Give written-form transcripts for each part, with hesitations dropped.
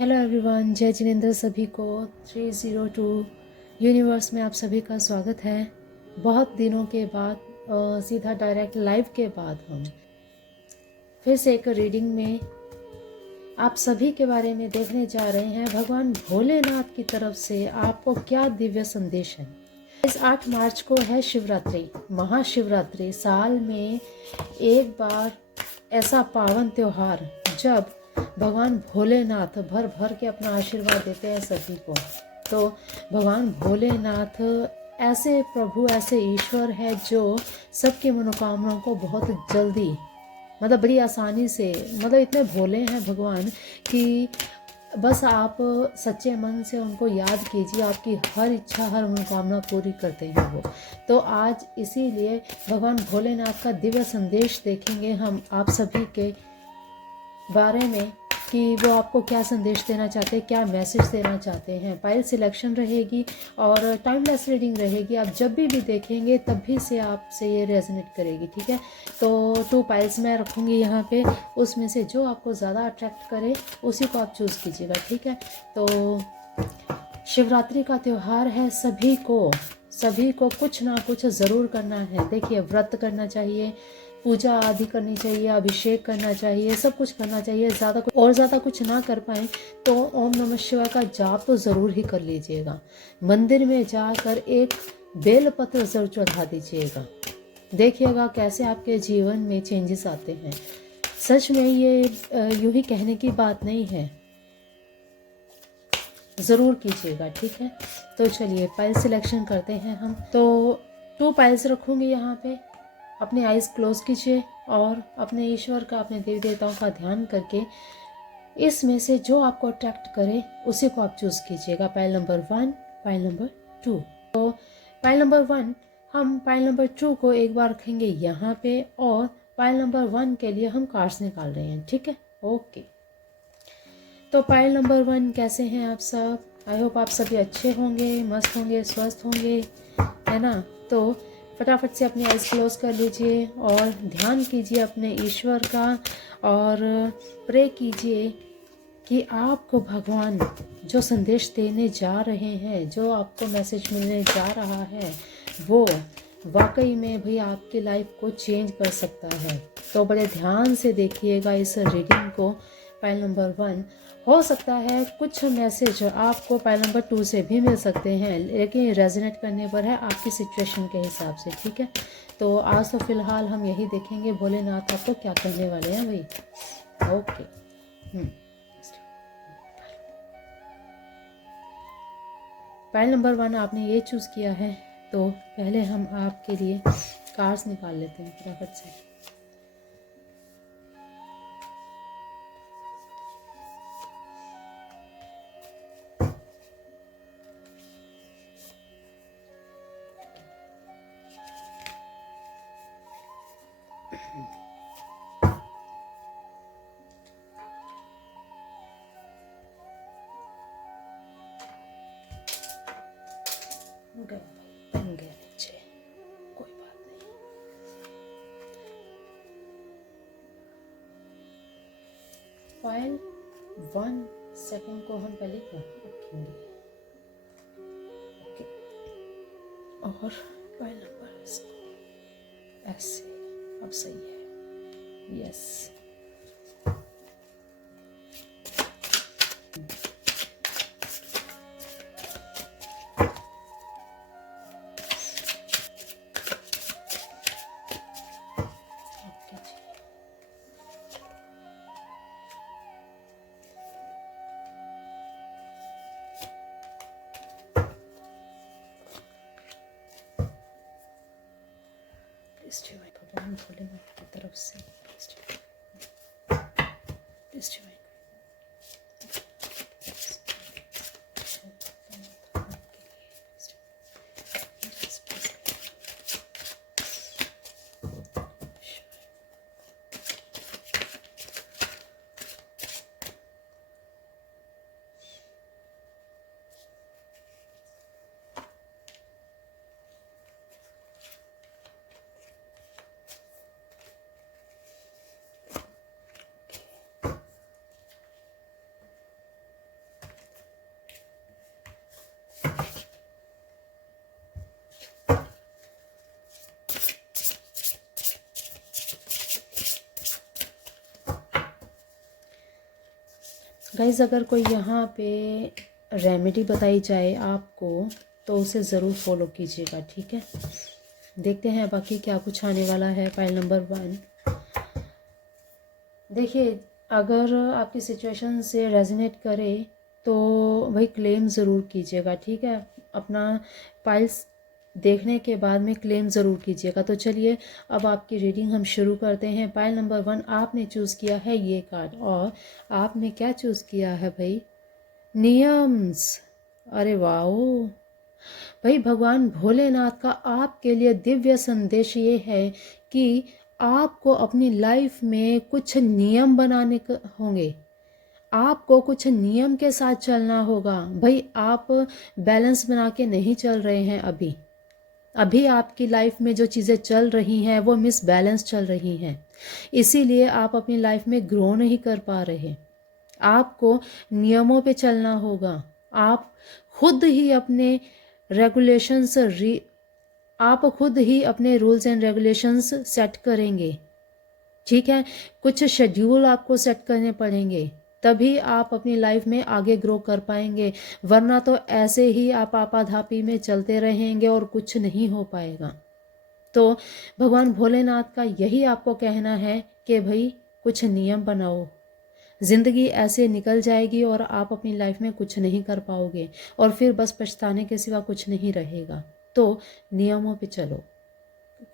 Hello everyone, जय जिनेंद्र सभी को 302 यूनिवर्स में आप सभी का स्वागत है। बहुत दिनों के बाद सीधा डायरेक्ट लाइव के बाद हम फिर से एक रीडिंग में आप सभी के बारे में देखने जा रहे हैं। भगवान भोलेनाथ की तरफ से आपको क्या दिव्य संदेश है। इस 8 मार्च को है शिवरात्रि, महाशिवरात्रि। साल में एक बार ऐसा पावन त्योहार जब भगवान भोलेनाथ भर भर के अपना आशीर्वाद देते हैं सभी को। तो भगवान भोलेनाथ ऐसे प्रभु, ऐसे ईश्वर है जो सबकी मनोकामनाओं को बहुत जल्दी, मतलब बड़ी आसानी से, मतलब इतने भोले हैं भगवान कि बस आप सच्चे मन से उनको याद कीजिए, आपकी हर इच्छा, हर मनोकामना पूरी करते हैं वो। तो आज इसीलिए भगवान भोलेनाथ का दिव्य संदेश देखेंगे हम आप सभी के बारे में कि वो आपको क्या संदेश देना चाहते हैं, क्या मैसेज देना चाहते हैं। पाइल सिलेक्शन रहेगी और टाइमलेस रीडिंग रहेगी। आप जब भी देखेंगे तब भी से आपसे ये रेजोनेट करेगी, ठीक है। तो 2 पाइल्स मैं रखूँगी यहाँ पे, उसमें से जो आपको ज़्यादा अट्रैक्ट करे उसी को आप चूज़ कीजिएगा, ठीक है। तो शिवरात्रि का त्यौहार है, सभी को कुछ ना कुछ ज़रूर करना है। देखिए, व्रत करना चाहिए, पूजा आदि करनी चाहिए, अभिषेक करना चाहिए, सब कुछ करना चाहिए। ज़्यादा कुछ ना कर पाएँ तो ओम नमः शिवाय का जाप तो ज़रूर ही कर लीजिएगा। मंदिर में जाकर एक बेलपत्र ज़रूर चढ़ा दीजिएगा। देखिएगा कैसे आपके जीवन में चेंजेस आते हैं। सच में ये यूँ ही कहने की बात नहीं है, ज़रूर कीजिएगा, ठीक है। तो चलिए पाइल सिलेक्शन करते हैं हम। तो 2 पाइल्स रखूँगी यहाँ पे। अपने आइज़ क्लोज कीजिए और अपने ईश्वर का, अपने देवी देवताओं का ध्यान करके इसमें से जो आपको अट्रैक्ट करे उसी को आप चूज़ कीजिएगा। Pile number 1, pile number 2। तो पाइल नंबर 1, हम पाइल नंबर 2 को एक बार रखेंगे यहाँ पे और पाइल नंबर 1 के लिए हम कार्ड्स निकाल रहे हैं, ठीक है। ओके, तो पाइल नंबर 1, कैसे हैं आप सब? आई होप आप सभी अच्छे होंगे, मस्त होंगे, स्वस्थ होंगे, है ना। तो फटाफट से अपनी आइज़ क्लोज कर लीजिए और ध्यान कीजिए अपने ईश्वर का और प्रे कीजिए कि आपको भगवान जो संदेश देने जा रहे हैं, जो आपको मैसेज मिलने जा रहा है, वो वाकई में भी आपकी लाइफ को चेंज कर सकता है। तो बड़े ध्यान से देखिएगा इस रीडिंग को। पाइल नंबर 1, हो सकता है कुछ मैसेज आपको पाइल नंबर 2 से भी मिल सकते हैं, लेकिन रेजोनेट करने पर है आपकी सिचुएशन के हिसाब से, ठीक है। तो आज तो फिलहाल हम यही देखेंगे भोलेनाथ आपको क्या करने वाले हैं भाई। ओके, पाइल नंबर 1 आपने ये चूज़ किया है, तो पहले हम आपके लिए कार्ड्स निकाल लेते हैं फटाफट से। बन गया नीचे, कोई बात नहीं। पाइल 1 सेकंड को हम पहले रखेंगे, ओके। और पाइल नंबर ऐसे, अब सही है, यस। भगवान भोलेनाथ की तरफ से गाइस अगर कोई यहाँ पे रेमेडी बताई जाए आपको तो उसे ज़रूर फॉलो कीजिएगा, ठीक है। देखते हैं बाकी क्या कुछ आने वाला है। पाइल नंबर 1, देखिए अगर आपकी सिचुएशन से रेजोनेट करे तो वही क्लेम ज़रूर कीजिएगा, ठीक है। अपना पाइल्स देखने के बाद में क्लेम ज़रूर कीजिएगा। तो चलिए अब आपकी रीडिंग हम शुरू करते हैं। पाइल नंबर 1 आपने चूज़ किया है ये कार्ड, और आपने क्या चूज़ किया है भाई? नियम्स। अरे वाह भाई, भगवान भोलेनाथ का आपके लिए दिव्य संदेश ये है कि आपको अपनी लाइफ में कुछ नियम बनाने होंगे, आपको कुछ नियम के साथ चलना होगा। भाई आप बैलेंस बना के नहीं चल रहे हैं। अभी आपकी लाइफ में जो चीज़ें चल रही हैं वो मिसबैलेंस चल रही हैं, इसीलिए आप अपनी लाइफ में ग्रो नहीं कर पा रहे। आपको नियमों पे चलना होगा। आप खुद ही अपने रेगुलेशंस आप खुद ही अपने रूल्स एंड रेगुलेशंस सेट करेंगे, ठीक है। कुछ शेड्यूल आपको सेट करने पड़ेंगे, तभी आप अपनी लाइफ में आगे ग्रो कर पाएंगे, वरना तो ऐसे ही आप आपाधापी में चलते रहेंगे और कुछ नहीं हो पाएगा। तो भगवान भोलेनाथ का यही आपको कहना है कि भाई कुछ नियम बनाओ। ज़िंदगी ऐसे निकल जाएगी और आप अपनी लाइफ में कुछ नहीं कर पाओगे, और फिर बस पछताने के सिवा कुछ नहीं रहेगा। तो नियमों पे चलो,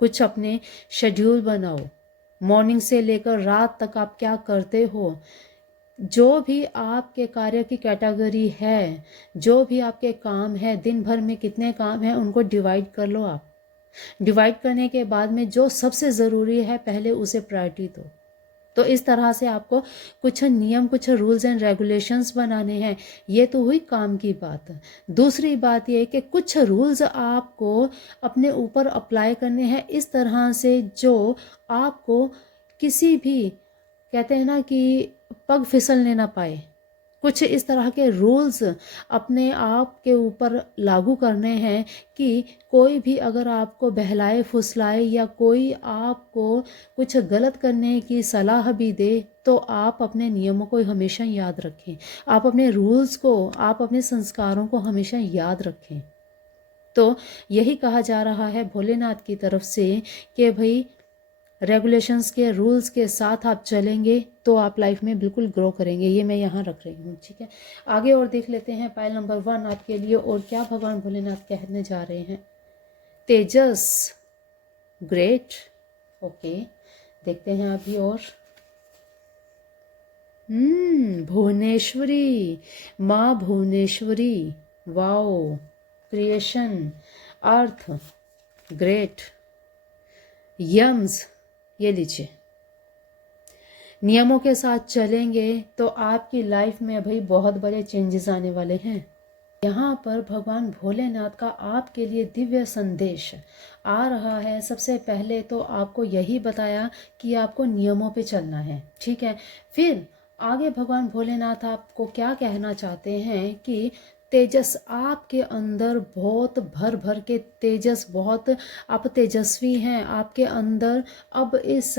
कुछ अपने शेड्यूल बनाओ। मॉर्निंग से लेकर रात तक आप क्या करते हो, जो भी आपके कार्य की कैटेगरी है, जो भी आपके काम है, दिन भर में कितने काम हैं उनको डिवाइड कर लो। आप डिवाइड करने के बाद में जो सबसे ज़रूरी है पहले उसे प्रायोरिटी दो। तो इस तरह से आपको कुछ नियम, कुछ रूल्स एंड रेगुलेशंस बनाने हैं। ये तो हुई काम की बात। दूसरी बात ये कि कुछ रूल्स आपको अपने ऊपर अप्लाई करने हैं इस तरह से जो आपको किसी भी, कहते हैं ना कि पग फिसलने ना पाए। कुछ इस तरह के रूल्स अपने आप के ऊपर लागू करने हैं कि कोई भी अगर आपको बहलाए फुसलाए या कोई आपको कुछ गलत करने की सलाह भी दे तो आप अपने नियमों को हमेशा याद रखें, आप अपने रूल्स को, आप अपने संस्कारों को हमेशा याद रखें। तो यही कहा जा रहा है भोलेनाथ की तरफ से कि भाई रेगुलेशंस के, रूल्स के साथ आप चलेंगे तो आप लाइफ में बिल्कुल ग्रो करेंगे। ये मैं यहाँ रख रही हूँ, ठीक है। आगे और देख लेते हैं पाइल नंबर 1 आपके लिए और क्या भगवान भोलेनाथ कहने जा रहे हैं। तेजस, ग्रेट, ओके। देखते हैं अभी और भुवनेश्वरी, माँ भुवनेश्वरी, वाओ, क्रिएशन, अर्थ, ग्रेट, यम्स। ये लीजिए, नियमों के साथ चलेंगे तो आपकी लाइफ में भाई बहुत बड़े चेंजेस आने वाले हैं। यहाँ पर भगवान भोलेनाथ का आपके लिए दिव्य संदेश आ रहा है। सबसे पहले तो आपको यही बताया कि आपको नियमों पे चलना है, ठीक है। फिर आगे भगवान भोलेनाथ आपको क्या कहना चाहते हैं कि तेजस आपके अंदर बहुत भर भर के तेजस, बहुत आप तेजस्वी हैं आपके अंदर। अब इस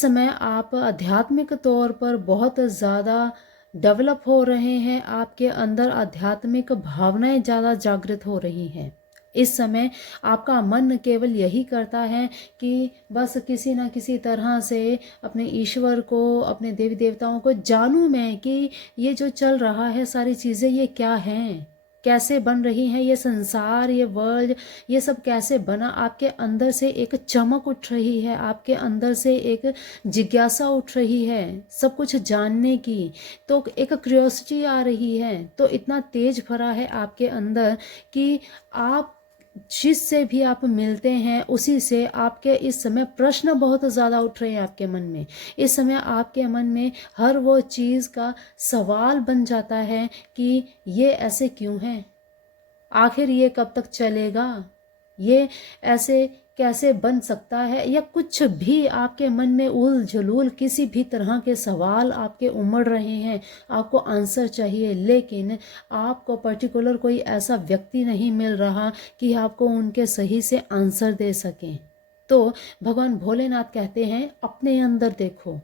समय आप आध्यात्मिक तौर पर बहुत ज़्यादा डेवलप हो रहे हैं। आपके अंदर आध्यात्मिक भावनाएं ज़्यादा जागृत हो रही हैं। इस समय आपका मन केवल यही करता है कि बस किसी ना किसी तरह से अपने ईश्वर को, अपने देवी देवताओं को जानूं मैं कि ये जो चल रहा है सारी चीज़ें ये क्या हैं, कैसे बन रही हैं, ये संसार, ये वर्ल्ड, ये सब कैसे बना। आपके अंदर से एक चमक उठ रही है, आपके अंदर से एक जिज्ञासा उठ रही है सब कुछ जानने की। तो एक क्यूरियोसिटी आ रही है। तो इतना तेज भरा है आपके अंदर कि आप जिससे भी आप मिलते हैं उसी से आपके इस समय प्रश्न बहुत ज़्यादा उठ रहे हैं आपके मन में। इस समय आपके मन में हर वो चीज़ का सवाल बन जाता है कि ये ऐसे क्यों है, आखिर ये कब तक चलेगा, ये ऐसे कैसे बन सकता है, या कुछ भी आपके मन में उल झुलूल किसी भी तरह के सवाल आपके उमड़ रहे हैं। आपको आंसर चाहिए, लेकिन आपको पर्टिकुलर कोई ऐसा व्यक्ति नहीं मिल रहा कि आपको उनके सही से आंसर दे सकें। तो भगवान भोलेनाथ कहते हैं अपने अंदर देखो,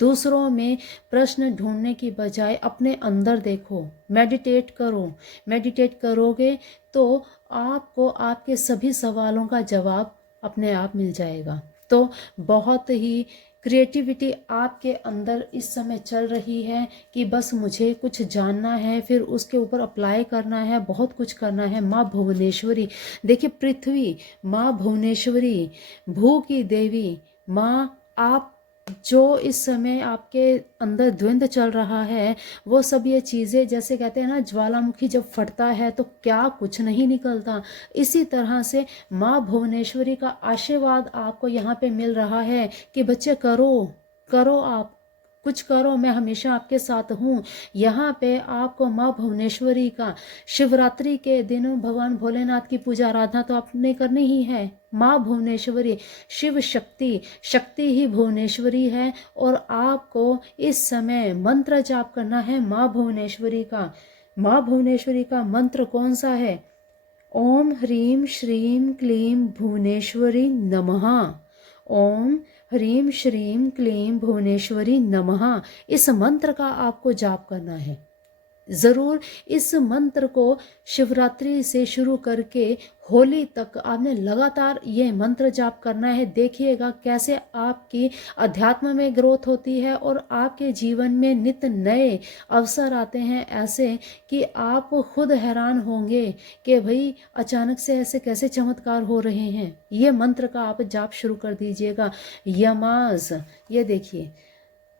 दूसरों में प्रश्न ढूंढने की बजाय अपने अंदर देखो, मेडिटेट करो। मेडिटेट करोगे तो आपको आपके सभी सवालों का जवाब अपने आप मिल जाएगा। तो बहुत ही क्रिएटिविटी आपके अंदर इस समय चल रही है कि बस मुझे कुछ जानना है, फिर उसके ऊपर अप्लाई करना है, बहुत कुछ करना है। माँ भुवनेश्वरी, देखिए पृथ्वी, माँ भुवनेश्वरी, भू की देवी माँ, आप जो इस समय आपके अंदर द्वंद्व चल रहा है, वो सब ये चीज़ें, जैसे कहते हैं ना ज्वालामुखी जब फटता है तो क्या कुछ नहीं निकलता, इसी तरह से माँ भुवनेश्वरी का आशीर्वाद आपको यहाँ पे मिल रहा है कि बच्चे करो, करो, आप कुछ करो, मैं हमेशा आपके साथ हूँ। यहाँ पे आपको माँ भुवनेश्वरी का शिवरात्रि के दिन भगवान भोलेनाथ की पूजा आराधना तो आपने करनी ही है। माँ भुवनेश्वरी, शिव शक्ति, शक्ति ही भुवनेश्वरी है, और आपको इस समय मंत्र जाप करना है माँ भुवनेश्वरी का। माँ भुवनेश्वरी का मंत्र कौन सा है? ओम ह्रीं श्रीं क्लीं भुवनेश्वरी नमः। ओम ह्रीं श्रीं क्लीं भुवनेश्वरी नमः। इस मंत्र का आपको जाप करना है। ज़रूर इस मंत्र को शिवरात्रि से शुरू करके होली तक आपने लगातार ये मंत्र जाप करना है। देखिएगा कैसे आपकी अध्यात्म में ग्रोथ होती है और आपके जीवन में नित्य नए अवसर आते हैं, ऐसे कि आप खुद हैरान होंगे कि भाई अचानक से ऐसे कैसे चमत्कार हो रहे हैं। ये मंत्र का आप जाप शुरू कर दीजिएगा। यमाज, ये देखिए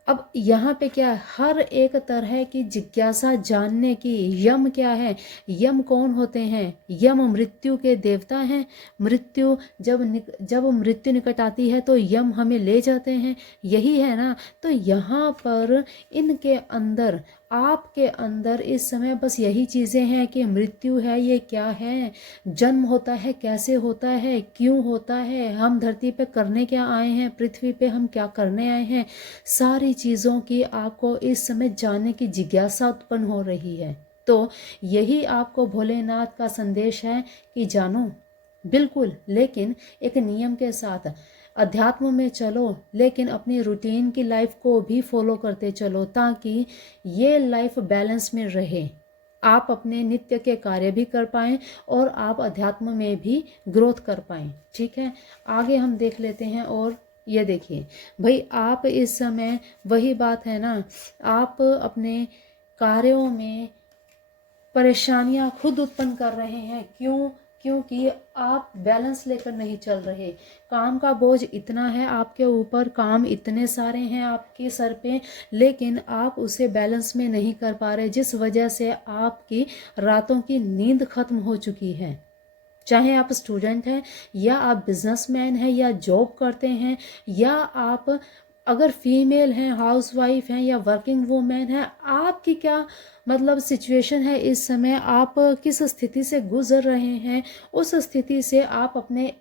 अब यहाँ पे क्या है, हर एक तरह की जिज्ञासा जानने की। यम क्या है? यम कौन होते हैं? यम मृत्यु के देवता हैं। मृत्यु जब मृत्यु निकट आती है तो यम हमें ले जाते हैं, यही है ना। तो यहाँ पर इनके अंदर, आपके अंदर इस समय बस यही चीज़ें हैं कि मृत्यु है, ये क्या है, जन्म होता है, कैसे होता है, क्यों होता है, हम धरती पे करने क्या आए हैं, पृथ्वी पे हम क्या करने आए हैं, सारी चीज़ों की आपको इस समय जानने की जिज्ञासा उत्पन्न हो रही है। तो यही आपको भोलेनाथ का संदेश है कि जानो, बिल्कुल, लेकिन एक नियम के साथ। अध्यात्म में चलो, लेकिन अपनी रूटीन की लाइफ को भी फॉलो करते चलो, ताकि ये लाइफ बैलेंस में रहे, आप अपने नित्य के कार्य भी कर पाएँ और आप अध्यात्म में भी ग्रोथ कर पाएँ। ठीक है, आगे हम देख लेते हैं। और ये देखिए भाई, आप इस समय, वही बात है ना, आप अपने कार्यों में परेशानियां खुद उत्पन्न कर रहे हैं। क्यों? क्योंकि आप बैलेंस लेकर नहीं चल रहे। काम का बोझ इतना है आपके ऊपर, काम इतने सारे हैं आपके सर पे, लेकिन आप उसे बैलेंस में नहीं कर पा रहे, जिस वजह से आपकी रातों की नींद खत्म हो चुकी है। चाहे आप स्टूडेंट हैं, या आप बिजनेसमैन हैं, या जॉब करते हैं, या आप अगर फीमेल हैं, हाउसवाइफ हैं, या वर्किंग वूमेन हैं, आपकी क्या मतलब सिचुएशन है इस समय, आप किस स्थिति से गुजर रहे हैं, उस स्थिति से आप अपने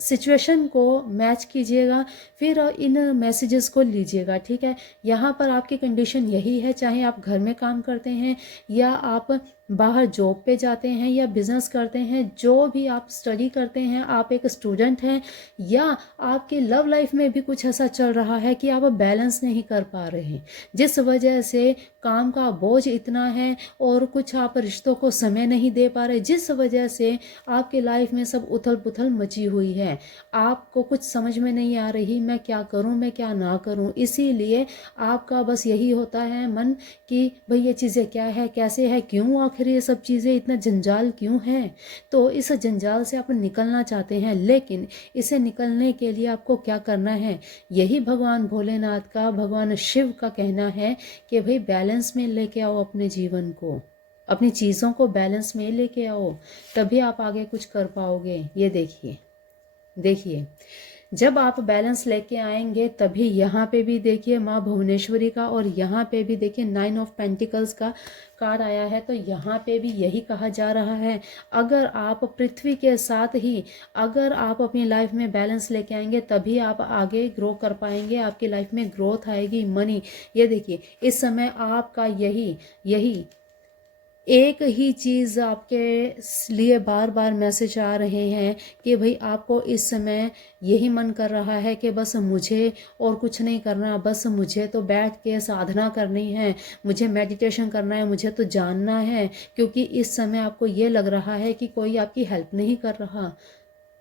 सिचुएशन को मैच कीजिएगा, फिर इन मैसेजेस को लीजिएगा। ठीक है, यहाँ पर आपकी कंडीशन यही है, चाहे आप घर में काम करते हैं, या आप बाहर जॉब पे जाते हैं, या बिजनेस करते हैं, जो भी आप स्टडी करते हैं, आप एक स्टूडेंट हैं, या आपकी लव लाइफ में भी कुछ ऐसा चल रहा है कि आप बैलेंस नहीं कर पा रहे हैं, जिस वजह से काम का बोझ इतना है, और कुछ आप रिश्तों को समय नहीं दे पा रहे, जिस वजह से आपकी लाइफ में सब उथल पुथल मची हुई है। आपको कुछ समझ में नहीं आ रही, मैं क्या करूं, मैं क्या ना करूं। इसीलिए आपका बस यही होता है मन कि भाई ये चीज़ें क्या है, कैसे है, क्यों आखिर ये सब चीज़ें, इतना जंजाल क्यों है। तो इस जंजाल से आप निकलना चाहते हैं, लेकिन इसे निकलने के लिए आपको क्या करना है, यही भगवान भोलेनाथ का, भगवान शिव का कहना है कि भाई बैलेंस में लेके आओ अपने जीवन को, अपनी चीज़ों को बैलेंस में लेके आओ, तभी आप आगे कुछ कर पाओगे। ये देखिए, देखिए जब आप बैलेंस लेके आएंगे, तभी यहाँ पे भी देखिए माँ भुवनेश्वरी का, और यहाँ पे भी देखिए 9 ऑफ पेंटिकल्स का कार्ड आया है। तो यहाँ पे भी यही कहा जा रहा है, अगर आप पृथ्वी के साथ ही, अगर आप अपनी लाइफ में बैलेंस लेके आएंगे, तभी आप आगे ग्रो कर पाएंगे, आपकी लाइफ में ग्रोथ आएगी, मनी। ये देखिए इस समय आपका यही एक ही चीज़ आपके लिए बार बार मैसेज आ रहे हैं कि भाई आपको इस समय यही मन कर रहा है कि बस मुझे और कुछ नहीं करना, बस मुझे तो बैठ के साधना करनी है, मुझे मेडिटेशन करना है, मुझे तो जानना है। क्योंकि इस समय आपको ये लग रहा है कि कोई आपकी हेल्प नहीं कर रहा,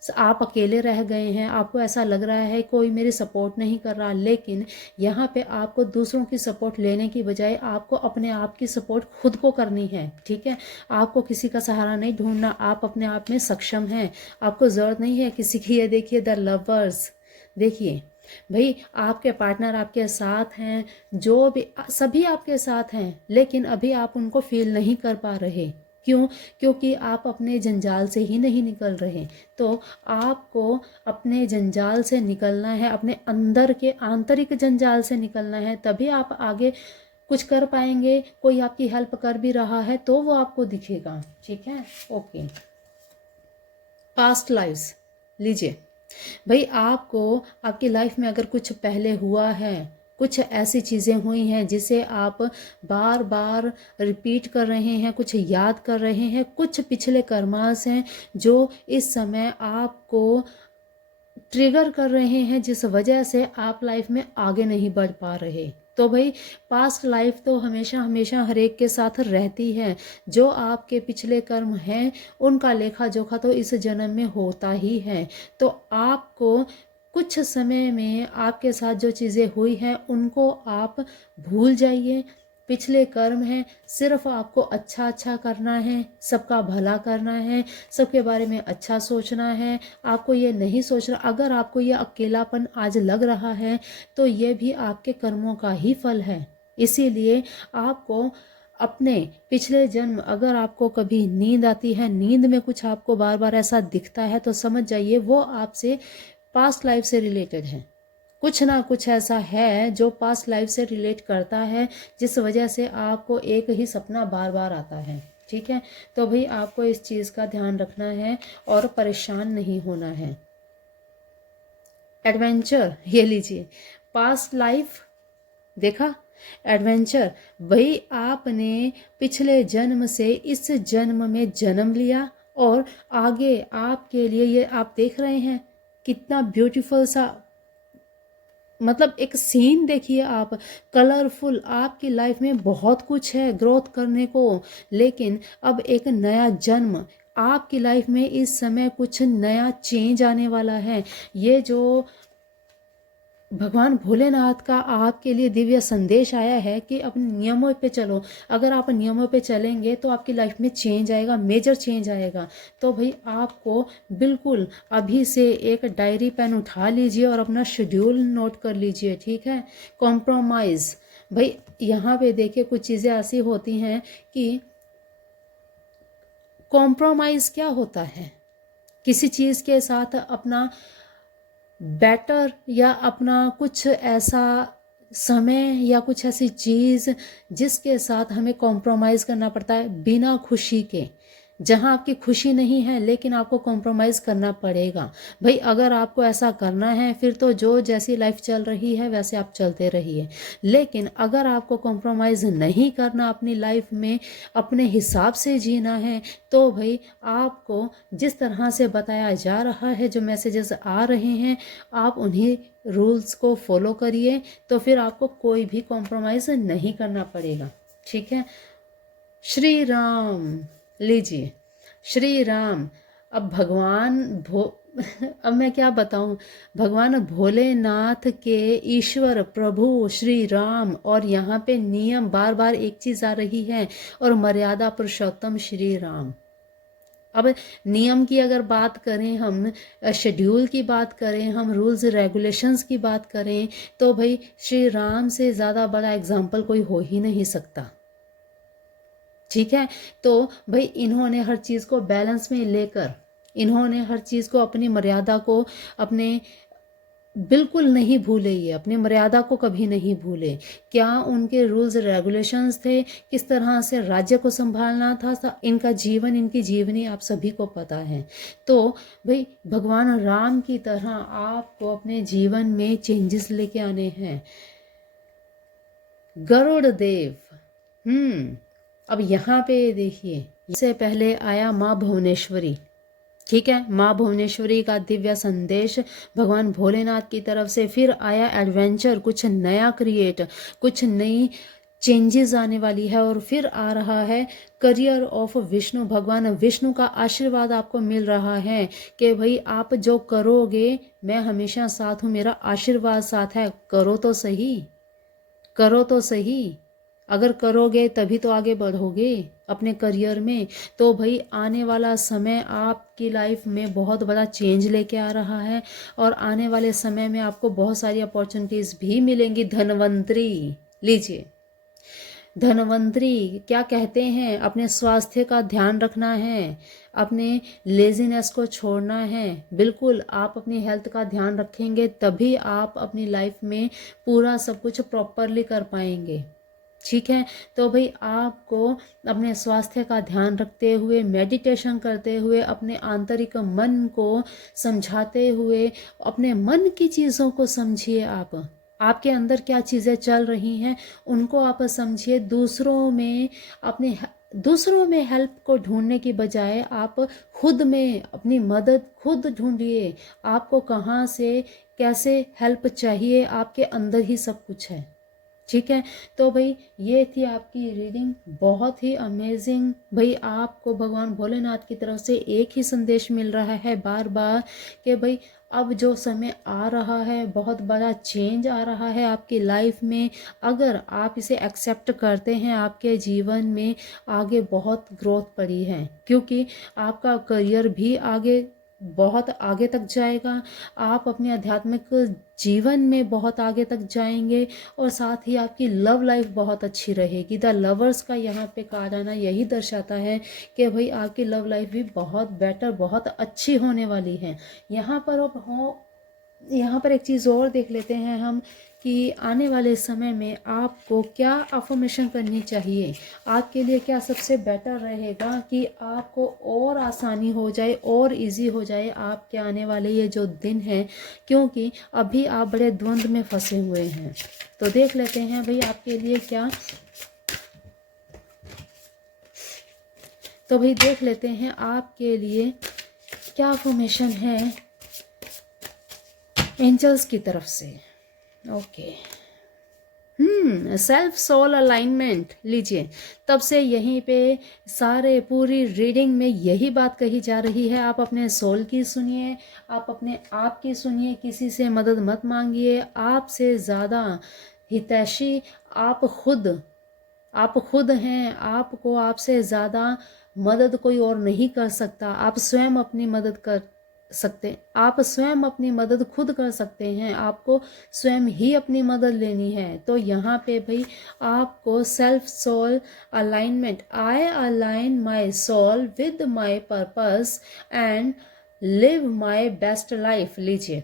आप अकेले रह गए हैं, आपको ऐसा लग रहा है कोई मेरी सपोर्ट नहीं कर रहा। लेकिन यहाँ पे आपको दूसरों की सपोर्ट लेने की बजाय आपको अपने आप की सपोर्ट खुद को करनी है। ठीक है, आपको किसी का सहारा नहीं ढूंढना, आप अपने आप में सक्षम हैं, आपको ज़रूरत नहीं है किसी की। ये देखिए द लवर्स, देखिए भाई आपके पार्टनर आपके साथ हैं, जो भी सभी आपके साथ हैं, लेकिन अभी आप उनको फील नहीं कर पा रहे। क्यों? क्योंकि आप अपने जंजाल से ही नहीं निकल रहे। तो आपको अपने जंजाल से निकलना है, अपने अंदर के आंतरिक जंजाल से निकलना है, तभी आप आगे कुछ कर पाएंगे। कोई आपकी हेल्प कर भी रहा है तो वो आपको दिखेगा। ठीक है, ओके। पास्ट लाइव्स लीजिए भाई, आपको आपकी लाइफ में अगर कुछ पहले हुआ है, कुछ ऐसी चीज़ें हुई हैं जिसे आप बार बार रिपीट कर रहे हैं, कुछ याद कर रहे हैं, कुछ पिछले कर्मास हैं जो इस समय आपको ट्रिगर कर रहे हैं, जिस वजह से आप लाइफ में आगे नहीं बढ़ पा रहे। तो भाई पास्ट लाइफ तो हमेशा हमेशा हर एक के साथ रहती है। जो आपके पिछले कर्म हैं उनका लेखा जोखा तो इस जन्म में होता ही है। तो आपको कुछ समय में आपके साथ जो चीज़ें हुई हैं उनको आप भूल जाइए। पिछले कर्म हैं, सिर्फ आपको अच्छा अच्छा करना है, सबका भला करना है, सबके बारे में अच्छा सोचना है। आपको ये नहीं सोचना, अगर आपको ये अकेलापन आज लग रहा है तो ये भी आपके कर्मों का ही फल है। इसीलिए आपको अपने पिछले जन्म, अगर आपको कभी नींद आती है, नींद में कुछ आपको बार बार ऐसा दिखता है, तो समझ जाइए वो आपसे पास्ट लाइफ से रिलेटेड है। कुछ ना कुछ ऐसा है जो पास्ट लाइफ से रिलेट करता है, जिस वजह से आपको एक ही सपना बार बार आता है। ठीक है, तो भाई आपको इस चीज़ का ध्यान रखना है और परेशान नहीं होना है। एडवेंचर, ये लीजिए, पास्ट लाइफ देखा, एडवेंचर, वही आपने पिछले जन्म से इस जन्म में जन्म लिया और आगे आपके लिए ये आप देख रहे हैं कितना ब्यूटीफुल सा, मतलब एक सीन देखिए आप, कलरफुल। आपकी लाइफ में बहुत कुछ है ग्रोथ करने को, लेकिन अब एक नया जन्म आपकी लाइफ में, इस समय कुछ नया चेंज आने वाला है। ये जो भगवान भोलेनाथ का आपके लिए दिव्य संदेश आया है कि अपने नियमों पे चलो। अगर आप नियमों पे चलेंगे तो आपकी लाइफ में चेंज आएगा, मेजर चेंज आएगा। तो भाई आपको बिल्कुल अभी से एक डायरी पेन उठा लीजिए और अपना शेड्यूल नोट कर लीजिए। ठीक है, कॉम्प्रोमाइज़, भाई यहाँ पे देखिए कुछ चीज़ें ऐसी होती हैं कि कॉम्प्रोमाइज़ क्या होता है, किसी चीज़ के साथ अपना बेटर या अपना कुछ ऐसा समय या कुछ ऐसी चीज़ जिसके साथ हमें कॉम्प्रोमाइज़ करना पड़ता है बिना खुशी के। जहाँ आपकी खुशी नहीं है लेकिन आपको कॉम्प्रोमाइज़ करना पड़ेगा। भाई अगर आपको ऐसा करना है फिर तो जो जैसी लाइफ चल रही है वैसे आप चलते रहिए। लेकिन अगर आपको कॉम्प्रोमाइज़ नहीं करना, अपनी लाइफ में अपने हिसाब से जीना है, तो भाई आपको जिस तरह से बताया जा रहा है, जो मैसेजेस आ रहे हैं, आप उन्हीं रूल्स को फॉलो करिए, तो फिर आपको कोई भी कॉम्प्रोमाइज़ नहीं करना पड़ेगा। ठीक है, श्री राम लीजिए, श्री राम। अब भगवान अब मैं क्या बताऊं, भगवान भोलेनाथ के ईश्वर प्रभु श्री राम, और यहाँ पे नियम बार बार एक चीज़ आ रही है, और मर्यादा पुरुषोत्तम श्री राम। अब नियम की अगर बात करें, हम शेड्यूल की बात करें, हम रूल्स रेगुलेशंस की बात करें, तो भाई श्री राम से ज़्यादा बड़ा एग्जाम्पल कोई हो ही नहीं सकता। ठीक है, तो भाई इन्होंने हर चीज़ को बैलेंस में लेकर, इन्होंने हर चीज़ को, अपनी मर्यादा को अपने बिल्कुल नहीं भूले, ये अपनी मर्यादा को कभी नहीं भूले। क्या उनके रूल्स रेगुलेशंस थे, किस तरह से राज्य को संभालना था, इनका जीवन, इनकी जीवनी आप सभी को पता है। तो भाई भगवान राम की तरह आपको अपने जीवन में चेंजेस लेके आने हैं। गरुड़ देव, अब यहाँ पे देखिए, इससे पहले आया माँ भुवनेश्वरी, ठीक है, माँ भुवनेश्वरी का दिव्य संदेश भगवान भोलेनाथ की तरफ से। फिर आया एडवेंचर, कुछ नया क्रिएट, कुछ नई चेंजेस आने वाली है। और फिर आ रहा है करियर ऑफ विष्णु, भगवान विष्णु का आशीर्वाद आपको मिल रहा है कि भाई आप जो करोगे मैं हमेशा साथ हूँ, मेरा आशीर्वाद साथ है, करो तो सही, करो तो सही। अगर करोगे तभी तो आगे बढ़ोगे अपने करियर में। तो भाई आने वाला समय आपकी लाइफ में बहुत बड़ा चेंज लेके आ रहा है, और आने वाले समय में आपको बहुत सारी अपॉर्चुनिटीज़ भी मिलेंगी। धनवंतरी लीजिए, धनवंतरी क्या कहते हैं, अपने स्वास्थ्य का ध्यान रखना है, अपने लेजीनेस को छोड़ना है। बिल्कुल आप अपनी हेल्थ का ध्यान रखेंगे तभी आप अपनी लाइफ में पूरा सब कुछ प्रॉपरली कर पाएंगे, ठीक है। तो भाई आपको अपने स्वास्थ्य का ध्यान रखते हुए, मेडिटेशन करते हुए, अपने आंतरिक मन को समझाते हुए, अपने मन की चीज़ों को समझिए। आप आपके अंदर क्या चीज़ें चल रही हैं उनको आप समझिए। दूसरों में हेल्प को ढूंढने की बजाय आप खुद में अपनी मदद खुद ढूंढिए। आपको कहाँ से कैसे हेल्प चाहिए, आपके अंदर ही सब कुछ है, ठीक है। तो भाई ये थी आपकी रीडिंग, बहुत ही अमेजिंग। भाई आपको भगवान भोलेनाथ की तरफ से एक ही संदेश मिल रहा है बार बार कि भाई अब जो समय आ रहा है, बहुत बड़ा चेंज आ रहा है आपकी लाइफ में। अगर आप इसे एक्सेप्ट करते हैं, आपके जीवन में आगे बहुत ग्रोथ पड़ी है, क्योंकि आपका करियर भी आगे बहुत आगे तक जाएगा, आप अपने आध्यात्मिक जीवन में बहुत आगे तक जाएंगे, और साथ ही आपकी लव लाइफ बहुत अच्छी रहेगी। द लवर्स का यहाँ पे कार्ड आना यही दर्शाता है कि भाई आपकी लव लाइफ भी बहुत बेटर, बहुत अच्छी होने वाली है। यहाँ पर एक चीज़ और देख लेते हैं हम कि आने वाले समय में आपको क्या अफर्मेशन करनी चाहिए, आपके लिए क्या सबसे बेटर रहेगा कि आपको और आसानी हो जाए और इजी हो जाए आपके आने वाले ये जो दिन हैं, क्योंकि अभी आप बड़े द्वंद्व में फंसे हुए हैं। तो देख लेते हैं भाई आपके लिए क्या, तो भाई देख लेते हैं आपके लिए क्या अफर्मेशन है एंजल्स की तरफ से। ओके, सेल्फ सोल अलाइनमेंट लीजिए। तब से यहीं पे सारे पूरी रीडिंग में यही बात कही जा रही है, आप अपने सोल की सुनिए, आप अपने आप की सुनिए, किसी से मदद मत मांगिए। आपसे ज़्यादा हितैषी आप खुद हैं। आपको आपसे ज़्यादा मदद कोई और नहीं कर सकता। आप स्वयं अपनी मदद कर सकते, आप स्वयं अपनी मदद खुद कर सकते हैं। आपको स्वयं ही अपनी मदद लेनी है। तो यहाँ पे भाई आपको self soul alignment, I align my soul with my purpose and live my best life. लीजिए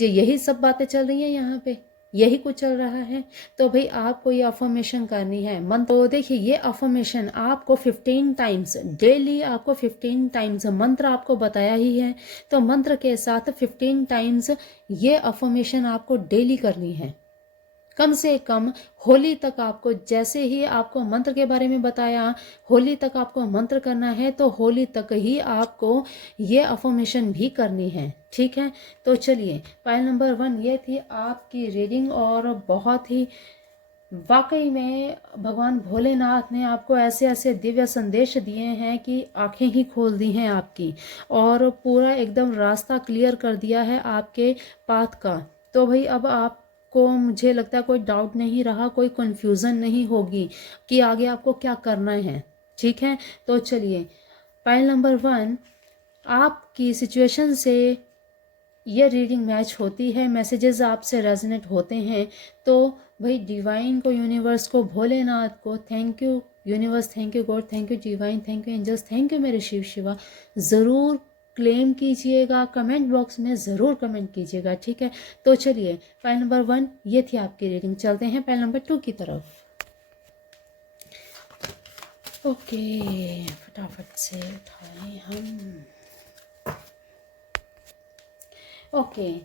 यही सब बातें चल रही हैं यहाँ पे, यही कुछ चल रहा है। तो भाई आपको ये अफर्मेशन करनी है मन। तो देखिए ये अफर्मेशन आपको 15 टाइम्स डेली, आपको 15 टाइम्स मंत्र आपको बताया ही है, तो मंत्र के साथ 15 टाइम्स ये अफर्मेशन आपको डेली करनी है। कम से कम होली तक आपको, जैसे ही आपको मंत्र के बारे में बताया, होली तक आपको मंत्र करना है, तो होली तक ही आपको ये अफर्मेशन भी करनी है, ठीक है। तो चलिए, पाइल नंबर 1 ये थी आपकी रीडिंग, और बहुत ही वाकई में भगवान भोलेनाथ ने आपको ऐसे ऐसे दिव्य संदेश दिए हैं कि आंखें ही खोल दी हैं आपकी, और पूरा एकदम रास्ता क्लियर कर दिया है आपके पाथ का। तो भाई अब आप को मुझे लगता है कोई डाउट नहीं रहा, कोई कंफ्यूजन नहीं होगी कि आगे आपको क्या करना है, ठीक है। तो चलिए, पाइल नंबर 1 आपकी सिचुएशन से ये रीडिंग मैच होती है, मैसेजेस आपसे रेजोनेट होते हैं, तो भाई डिवाइन को, यूनिवर्स को, भोलेनाथ को thank you universe, thank you God, thank you divine, thank you angels, thank you मेरे शिव शिवा। ज़रूर क्लेम कीजिएगा, कमेंट बॉक्स में ज़रूर कमेंट कीजिएगा, ठीक है। तो चलिए, फाइल नंबर 1 ये थी आपकी रीडिंग। चलते हैं फाइल नंबर 2 की तरफ। ओके, फटाफट से उठाएं हम। ओके,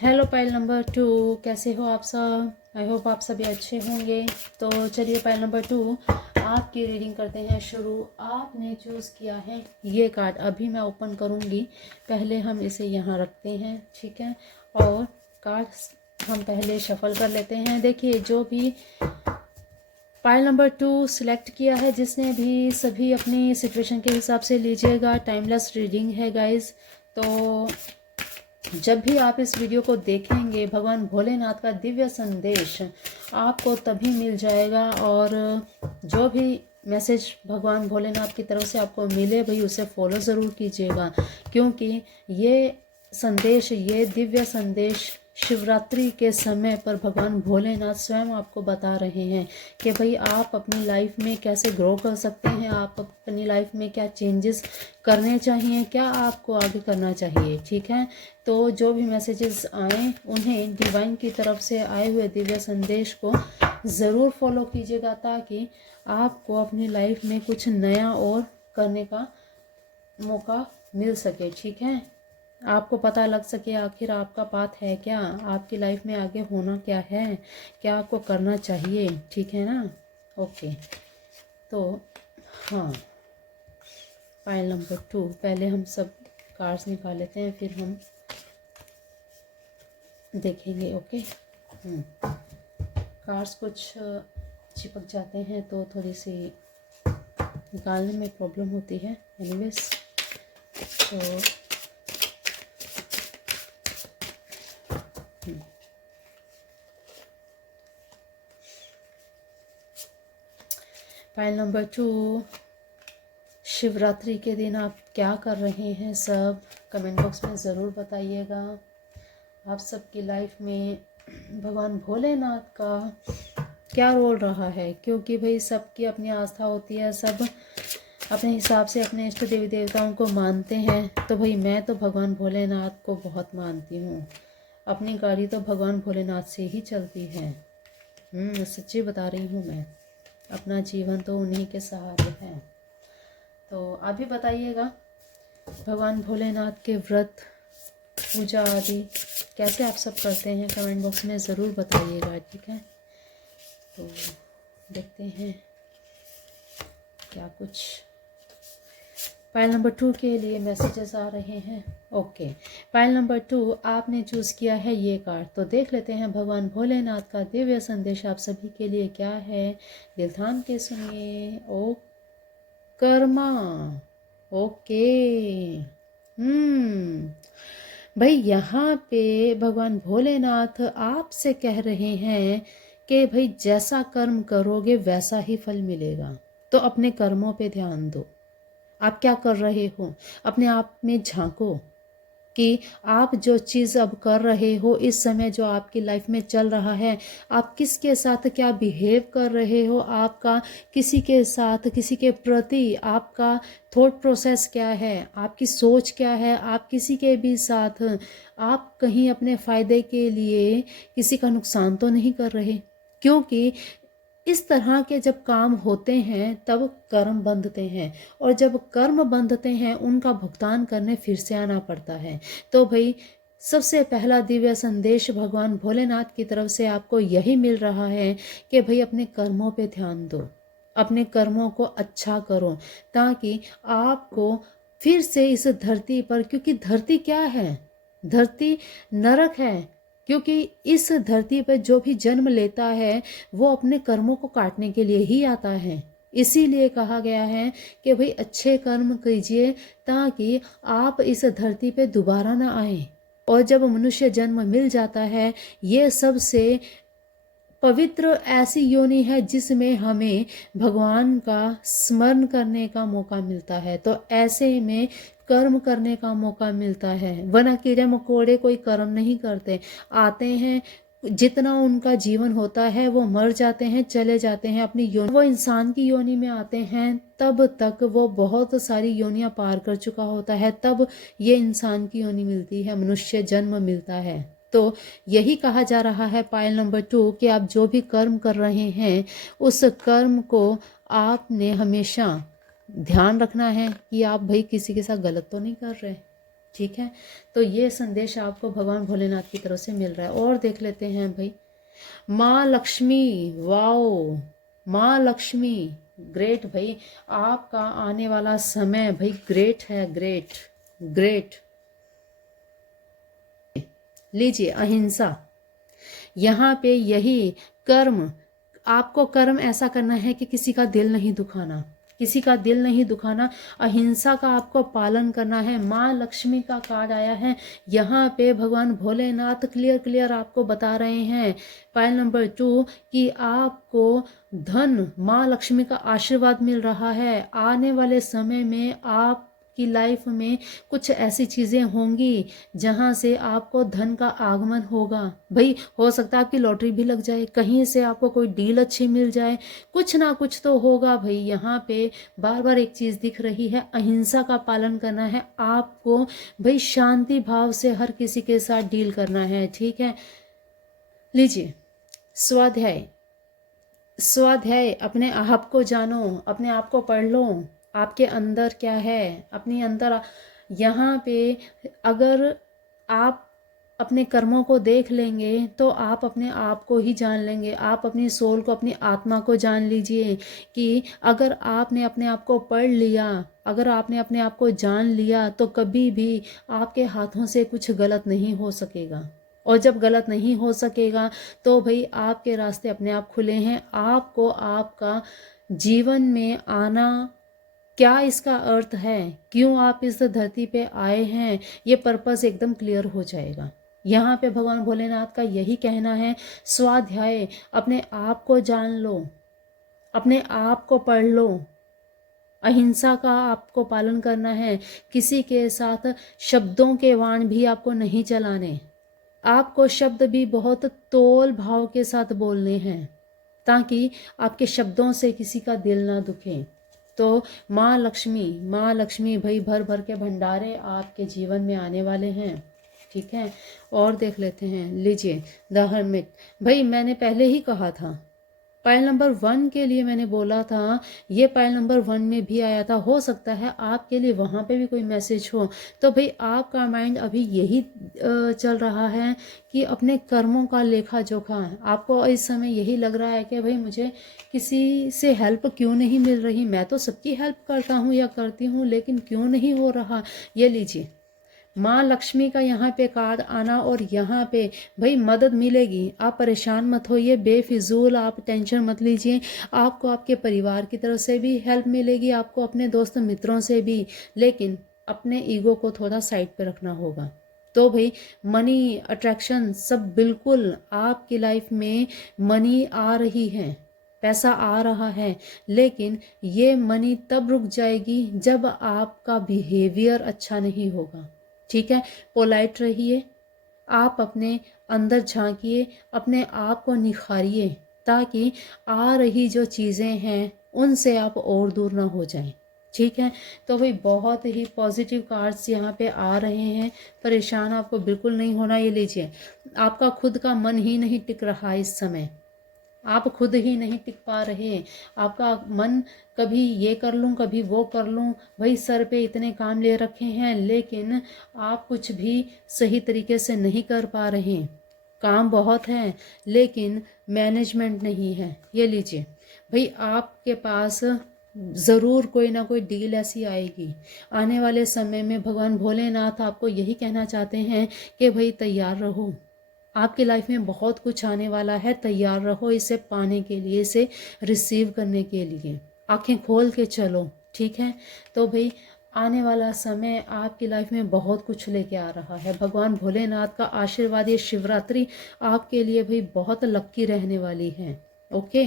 हेलो पाइल नंबर 2, कैसे हो आप सब? आई होप आप सभी अच्छे होंगे। तो चलिए पाइल नंबर 2 आपकी रीडिंग करते हैं शुरू। आपने चूज़ किया है ये कार्ड, अभी मैं ओपन करूँगी, पहले हम इसे यहाँ रखते हैं, ठीक है। और कार्ड्स हम पहले शफल कर लेते हैं। देखिए जो भी पाइल नंबर 2 सिलेक्ट किया है, जिसने भी, सभी अपनी सिचुएशन के हिसाब से लीजिएगा। टाइमलेस रीडिंग है गाइज। तो जब भी आप इस वीडियो को देखेंगे, भगवान भोलेनाथ का दिव्य संदेश आपको तभी मिल जाएगा। और जो भी मैसेज भगवान भोलेनाथ की तरफ से आपको मिले भाई, उसे फॉलो ज़रूर कीजिएगा, क्योंकि ये संदेश, ये दिव्य संदेश शिवरात्रि के समय पर भगवान भोलेनाथ स्वयं आपको बता रहे हैं कि भाई आप अपनी लाइफ में कैसे ग्रो कर सकते हैं, आप अपनी लाइफ में क्या चेंजेस करने चाहिए, क्या आपको आगे करना चाहिए, ठीक है। तो जो भी मैसेजेस आए उन्हें डिवाइन की तरफ से आए हुए दिव्य संदेश को ज़रूर फॉलो कीजिएगा, ताकि आपको अपनी लाइफ में कुछ नया और करने का मौका मिल सके, ठीक है। आपको पता लग सके आखिर आपका पाथ है क्या, आपकी लाइफ में आगे होना क्या है, क्या आपको करना चाहिए, ठीक है ना। ओके, तो हाँ, पाइल नंबर 2 पहले हम सब कार्ड्स निकाल लेते हैं, फिर हम देखेंगे। ओके, कार्ड्स कुछ चिपक जाते हैं तो थोड़ी सी निकालने में प्रॉब्लम होती है। एनीवेज, तो फाइल नंबर 2, शिवरात्रि के दिन आप क्या कर रहे हैं, सब कमेंट बॉक्स में ज़रूर बताइएगा। आप सबकी लाइफ में भगवान भोलेनाथ का क्या रोल रहा है, क्योंकि भाई सबकी अपनी आस्था होती है, सब अपने हिसाब से अपने इष्ट देवी देवताओं को मानते हैं। तो भाई मैं तो भगवान भोलेनाथ को बहुत मानती हूँ, अपनी गाड़ी तो भगवान भोलेनाथ से ही चलती है। सच्ची बता रही हूँ मैं, अपना जीवन तो उन्हीं के सहारे है। तो आप भी बताइएगा भगवान भोलेनाथ के व्रत, पूजा आदि कैसे आप सब करते हैं, कमेंट बॉक्स में ज़रूर बताइएगा, ठीक है। तो देखते हैं क्या कुछ पाइल नंबर 2 के लिए मैसेजेस आ रहे हैं। ओके, पाइल नंबर 2 आपने चूज़ किया है ये कार्ड, तो देख लेते हैं भगवान भोलेनाथ का दिव्य संदेश आप सभी के लिए क्या है। दिल थाम के सुनिए। ओ कर्मा, ओके। भाई यहाँ पे भगवान भोलेनाथ आपसे कह रहे हैं कि भाई जैसा कर्म करोगे वैसा ही फल मिलेगा, तो अपने कर्मों पे ध्यान दो। आप क्या कर रहे हो, अपने आप में झांको कि आप जो चीज़ अब कर रहे हो, इस समय जो आपकी लाइफ में चल रहा है, आप किसके साथ क्या बिहेव कर रहे हो, आपका किसी के साथ, किसी के प्रति आपका थॉट प्रोसेस क्या है, आपकी सोच क्या है। आप किसी के भी साथ आप कहीं अपने फ़ायदे के लिए किसी का नुकसान तो नहीं कर रहे, क्योंकि इस तरह के जब काम होते हैं तब कर्म बंधते हैं, और जब कर्म बंधते हैं उनका भुगतान करने फिर से आना पड़ता है। तो भाई सबसे पहला दिव्य संदेश भगवान भोलेनाथ की तरफ से आपको यही मिल रहा है कि भाई अपने कर्मों पे ध्यान दो, अपने कर्मों को अच्छा करो, ताकि आपको फिर से इस धरती पर, क्योंकि धरती क्या है, धरती नरक है, क्योंकि इस धरती पर जो भी जन्म लेता है वो अपने कर्मों को काटने के लिए ही आता है। इसीलिए कहा गया है कि भाई अच्छे कर्म कीजिए ताकि आप इस धरती पे दोबारा ना आए। और जब मनुष्य जन्म मिल जाता है, ये सबसे पवित्र ऐसी योनि है जिसमें हमें भगवान का स्मरण करने का मौका मिलता है, तो ऐसे में कर्म करने का मौका मिलता है। वरना कीड़े मकोड़े कोई कर्म नहीं करते, आते हैं, जितना उनका जीवन होता है वो मर जाते हैं, चले जाते हैं अपनी योनि, वो इंसान की योनि में आते हैं, तब तक वो बहुत सारी योनियां पार कर चुका होता है, तब ये इंसान की योनि मिलती है, मनुष्य जन्म मिलता है। तो यही कहा जा रहा है पाइल नंबर 2 कि आप जो भी कर्म कर रहे हैं उस कर्म को आपने हमेशा ध्यान रखना है कि आप भाई किसी के साथ गलत तो नहीं कर रहे, ठीक है, तो ये संदेश आपको भगवान भोलेनाथ की तरफ से मिल रहा है। और देख लेते हैं भाई, माँ लक्ष्मी, वाओ, माँ लक्ष्मी ग्रेट भाई, आपका आने वाला समय भाई ग्रेट है, ग्रेट ग्रेट। लीजिए अहिंसा, यहाँ पे यही कर्म, आपको कर्म ऐसा करना है कि किसी का दिल नहीं दुखाना, किसी का दिल नहीं दुखाना, अहिंसा का आपको पालन करना है। माँ लक्ष्मी का कार्ड आया है यहाँ पे, भगवान भोलेनाथ क्लियर क्लियर आपको बता रहे हैं, पायल नंबर 2, कि आपको धन, माँ लक्ष्मी का आशीर्वाद मिल रहा है। आने वाले समय में आप की लाइफ में कुछ ऐसी चीज़ें होंगी जहां से आपको धन का आगमन होगा। भाई हो सकता है आपकी लॉटरी भी लग जाए, कहीं से आपको कोई डील अच्छी मिल जाए, कुछ ना कुछ तो होगा भाई। यहाँ पे बार बार एक चीज़ दिख रही है, अहिंसा का पालन करना है आपको भाई, शांति भाव से हर किसी के साथ डील करना है, ठीक है। लीजिए स्वाध्याय, स्वाध्याय, अपने आप को जानो, अपने आप को पढ़ लो, आपके अंदर क्या है, अपने अंदर। यहाँ पे अगर आप अपने कर्मों को देख लेंगे तो आप अपने आप को ही जान लेंगे, आप अपनी सोल को, अपनी आत्मा को जान लीजिए कि अगर आपने अपने आप को पढ़ लिया, अगर आपने अपने आप को जान लिया तो कभी भी आपके हाथों से कुछ गलत नहीं हो सकेगा। और जब गलत नहीं हो सकेगा तो भाई आपके रास्ते अपने आप खुले हैं। आपको आपका जीवन में आना, क्या इसका अर्थ है, क्यों आप इस धरती पे आए हैं, ये पर्पस एकदम क्लियर हो जाएगा। यहाँ पे भगवान भोलेनाथ का यही कहना है, स्वाध्याय, अपने आप को जान लो, अपने आप को पढ़ लो, अहिंसा का आपको पालन करना है, किसी के साथ शब्दों के वाण भी आपको नहीं चलाने, आपको शब्द भी बहुत तोल भाव के साथ बोलने हैं ताकि आपके शब्दों से किसी का दिल ना दुखे। तो माँ लक्ष्मी भाई भर भर के भंडारे आपके जीवन में आने वाले हैं, ठीक है। और देख लेते हैं, लीजिए द हर्मिट, भाई मैंने पहले ही कहा था, पायल नंबर 1 के लिए मैंने बोला था, ये पायल नंबर 1 में भी आया था। हो सकता है आपके लिए वहाँ पे भी कोई मैसेज हो। तो भाई आपका माइंड अभी यही चल रहा है कि अपने कर्मों का लेखा जोखा, आपको इस समय यही लग रहा है कि भाई मुझे किसी से हेल्प क्यों नहीं मिल रही, मैं तो सबकी हेल्प करता हूँ या करती हूँ लेकिन क्यों नहीं हो रहा। ये लीजिए माँ लक्ष्मी का यहाँ पे कार्ड आना, और यहाँ पे भाई मदद मिलेगी, आप परेशान मत होइए, बेफिजूल आप टेंशन मत लीजिए। आपको आपके परिवार की तरफ से भी हेल्प मिलेगी, आपको अपने दोस्त मित्रों से भी, लेकिन अपने ईगो को थोड़ा साइड पे रखना होगा। तो भाई मनी अट्रैक्शन सब बिल्कुल आपकी लाइफ में मनी आ रही है, पैसा आ रहा है, लेकिन ये मनी तब रुक जाएगी जब आपका बिहेवियर अच्छा नहीं होगा, ठीक है। पोलाइट रहिए, आप अपने अंदर झांकिए, अपने आप को निखारिए ताकि आ रही जो चीज़ें हैं उनसे आप और दूर ना हो जाएं, ठीक है। तो भाई बहुत ही पॉजिटिव कार्ड्स यहाँ पे आ रहे हैं, परेशान आपको बिल्कुल नहीं होना। ये लीजिए, आपका खुद का मन ही नहीं टिक रहा इस समय, आप खुद ही नहीं टिक पा रहे, आपका मन कभी ये कर लूँ कभी वो कर लूँ, भाई सर पे इतने काम ले रखे हैं लेकिन आप कुछ भी सही तरीके से नहीं कर पा रहे, काम बहुत है लेकिन मैनेजमेंट नहीं है। ये लीजिए भाई आपके पास ज़रूर कोई ना कोई डील ऐसी आएगी आने वाले समय में। भगवान भोलेनाथ आपको यही कहना चाहते हैं कि भाई तैयार रहो, आपकी लाइफ में बहुत कुछ आने वाला है, तैयार रहो इसे पाने के लिए, इसे रिसीव करने के लिए, आंखें खोल के चलो, ठीक है। तो भाई आने वाला समय आपकी लाइफ में बहुत कुछ लेके आ रहा है। भगवान भोलेनाथ का आशीर्वाद, ये शिवरात्रि आपके लिए भाई बहुत लक्की रहने वाली है, ओके।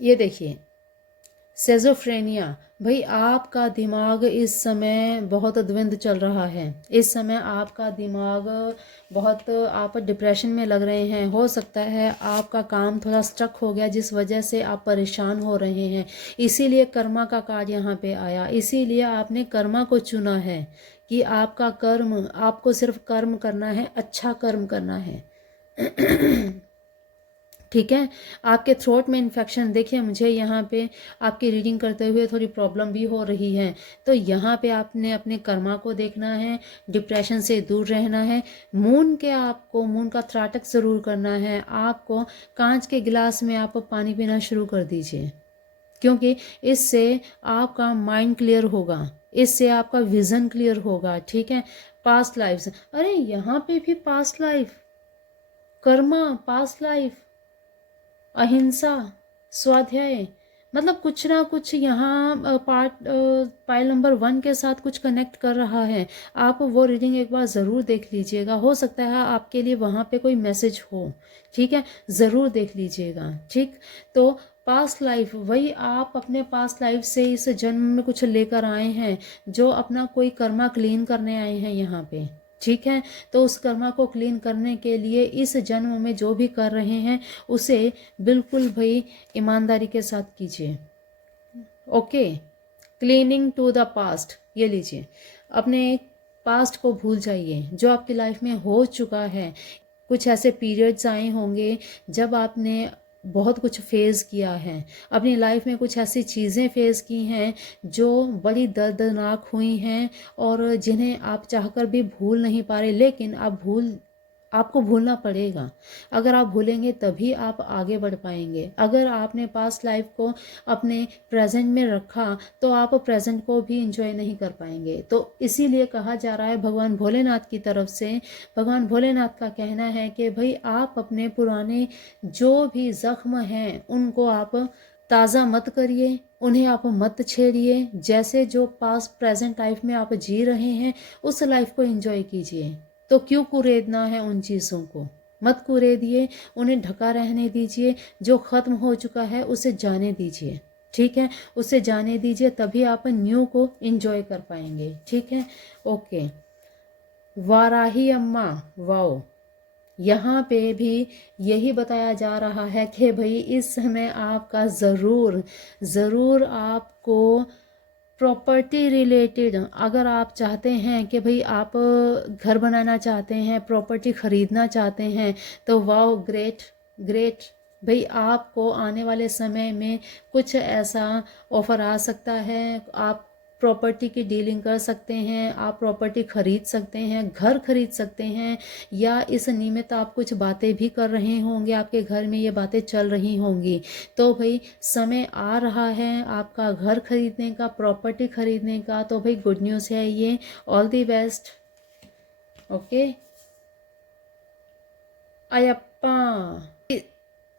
ये देखिए सेजोफ्रेनिया, भाई आपका दिमाग इस समय बहुत द्वंद चल रहा है, इस समय आपका दिमाग बहुत, आप डिप्रेशन में लग रहे हैं, हो सकता है आपका काम थोड़ा स्टक हो गया जिस वजह से आप परेशान हो रहे हैं, इसीलिए कर्मा का कार्ड यहाँ पे आया, इसीलिए आपने कर्मा को चुना है कि आपका कर्म, आपको सिर्फ कर्म करना है, अच्छा कर्म करना है ठीक है। आपके थ्रोट में इन्फेक्शन, देखिए मुझे यहाँ पे आपकी रीडिंग करते हुए थोड़ी प्रॉब्लम भी हो रही है, तो यहाँ पे आपने अपने कर्मा को देखना है, डिप्रेशन से दूर रहना है। आपको मून का त्राटक ज़रूर करना है। आपको कांच के गिलास में आप पानी पीना शुरू कर दीजिए, क्योंकि इससे आपका माइंड क्लियर होगा, इससे आपका विज़न क्लियर होगा। ठीक है। पास्ट लाइफ, अरे यहाँ पे भी past life, Karma, past life, अहिंसा, स्वाध्याय, मतलब कुछ ना कुछ यहाँ पाइल नंबर 1 के साथ कुछ कनेक्ट कर रहा है। आप वो रीडिंग एक बार ज़रूर देख लीजिएगा, हो सकता है आपके लिए वहाँ पे कोई मैसेज हो। ठीक है, ज़रूर देख लीजिएगा। ठीक, तो पास्ट लाइफ, वही आप अपने पास्ट लाइफ से इस जन्म में कुछ लेकर आए हैं, जो अपना कोई कर्मा क्लीन करने आए हैं यहाँ पे। ठीक है, तो उस कर्मा को क्लीन करने के लिए इस जन्म में जो भी कर रहे हैं उसे बिल्कुल भाई ईमानदारी के साथ कीजिए। Okay, cleaning to the past, ये लीजिए, अपने पास्ट को भूल जाइए जो आपकी लाइफ में हो चुका है। कुछ ऐसे पीरियड्स आए होंगे जब आपने बहुत कुछ फेस किया है अपनी लाइफ में, कुछ ऐसी चीज़ें फेस की हैं जो बड़ी दर्दनाक हुई हैं और जिन्हें आप चाहकर भी भूल नहीं पा रहे, लेकिन आपको भूलना पड़ेगा। अगर आप भूलेंगे तभी आप आगे बढ़ पाएंगे। अगर आपने पास्ट लाइफ को अपने प्रेजेंट में रखा तो आप प्रेजेंट को भी इंजॉय नहीं कर पाएंगे। तो इसीलिए कहा जा रहा है भगवान भोलेनाथ की तरफ से, भगवान भोलेनाथ का कहना है कि भाई आप अपने पुराने जो भी जख्म हैं उनको आप ताज़ा मत करिए, उन्हें आप मत छेड़िए। जैसे जो पास्ट प्रेजेंट लाइफ में आप जी रहे हैं उस लाइफ को एंजॉय कीजिए। तो क्यों कुरेदना है उन चीज़ों को, मत कुरेदिए, उन्हें ढका रहने दीजिए। जो ख़त्म हो चुका है उसे जाने दीजिए। ठीक है, उसे जाने दीजिए, तभी आप न्यू को एंजॉय कर पाएंगे। ठीक है, ओके। वाराही अम्मा, वाओ, यहाँ पे भी यही बताया जा रहा है कि भाई इस समय आपका ज़रूर आपको प्रॉपर्टी रिलेटेड, अगर आप चाहते हैं कि भाई आप घर बनाना चाहते हैं, प्रॉपर्टी ख़रीदना चाहते हैं, तो वाओ, ग्रेट ग्रेट, भाई आपको आने वाले समय में कुछ ऐसा ऑफ़र आ सकता है। आप प्रॉपर्टी की डीलिंग कर सकते हैं, आप प्रॉपर्टी खरीद सकते हैं, घर खरीद सकते हैं, या इस निमित्त आप कुछ बातें भी कर रहे होंगे, आपके घर में ये बातें चल रही होंगी। तो भाई समय आ रहा है आपका घर खरीदने का, प्रॉपर्टी खरीदने का। तो भाई गुड न्यूज़ है ये, all the best. Okay, Ayyappa,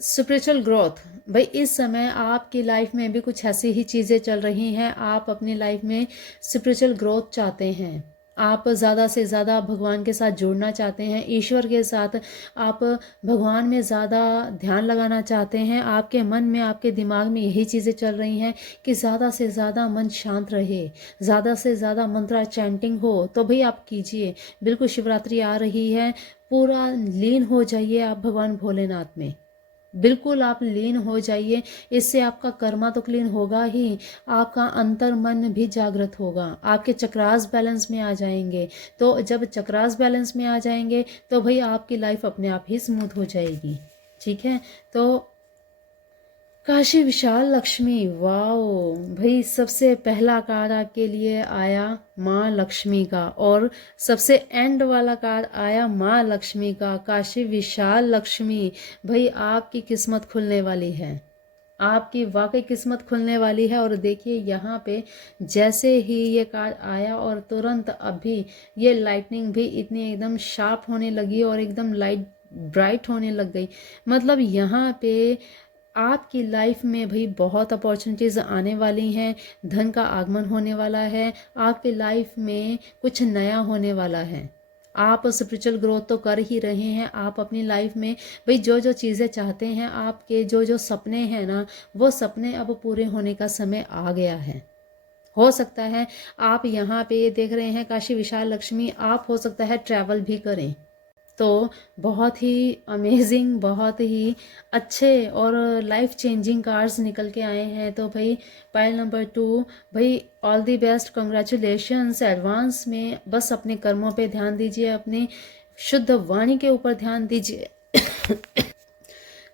spiritual growth, भाई इस समय आपकी लाइफ में भी कुछ ऐसी ही चीज़ें चल रही हैं। आप अपनी लाइफ में स्पिरिचुअल ग्रोथ चाहते हैं, आप ज़्यादा से ज़्यादा भगवान के साथ जुड़ना चाहते हैं, ईश्वर के साथ आप भगवान में ज़्यादा ध्यान लगाना चाहते हैं। आपके मन में, आपके दिमाग में यही चीज़ें चल रही हैं कि ज़्यादा से ज़्यादा मन शांत रहे, ज़्यादा से ज़्यादा मंत्रा चैंटिंग हो। तो भाई आप कीजिए, बिल्कुल शिवरात्रि आ रही है, पूरा लीन हो जाइए आप भगवान भोलेनाथ में, बिल्कुल आप लीन हो जाइए। इससे आपका कर्मा तो क्लीन होगा ही, आपका अंतर मन भी जागृत होगा, आपके चक्रास बैलेंस में आ जाएंगे। तो जब चक्रास बैलेंस में आ जाएंगे तो भाई आपकी लाइफ अपने आप ही स्मूथ हो जाएगी। ठीक है, तो काशी विशाल लक्ष्मी, वाओ, भाई सबसे पहला कार्ड आपके लिए आया माँ लक्ष्मी का, और सबसे एंड वाला कार्ड आया माँ लक्ष्मी का, काशी विशाल लक्ष्मी। भाई आपकी किस्मत खुलने वाली है, आपकी वाकई किस्मत खुलने वाली है। और देखिए यहाँ पे जैसे ही ये कार्ड आया और तुरंत अभी ये लाइटनिंग भी इतनी एकदम शार्प होने लगी और एकदम लाइट ब्राइट होने लग गई। मतलब यहाँ पे आपकी लाइफ में भाई बहुत अपॉर्चुनिटीज़ आने वाली हैं, धन का आगमन होने वाला है, आपकी लाइफ में कुछ नया होने वाला है। आप स्पिरिचुअल ग्रोथ तो कर ही रहे हैं, आप अपनी लाइफ में भाई जो जो चीज़ें चाहते हैं, आपके जो जो सपने हैं ना, वो सपने अब पूरे होने का समय आ गया है। हो सकता है आप यहाँ पे ये देख रहे हैं काशी विशाल लक्ष्मी, आप हो सकता है ट्रैवल भी करें। तो बहुत ही अमेजिंग, बहुत ही अच्छे और लाइफ चेंजिंग कार्ड्स निकल के आए हैं। तो भाई पाइल नंबर 2, भाई all the best, congratulations advance में। बस अपने कर्मों पे ध्यान दीजिए, अपनी शुद्ध वाणी के ऊपर ध्यान दीजिए।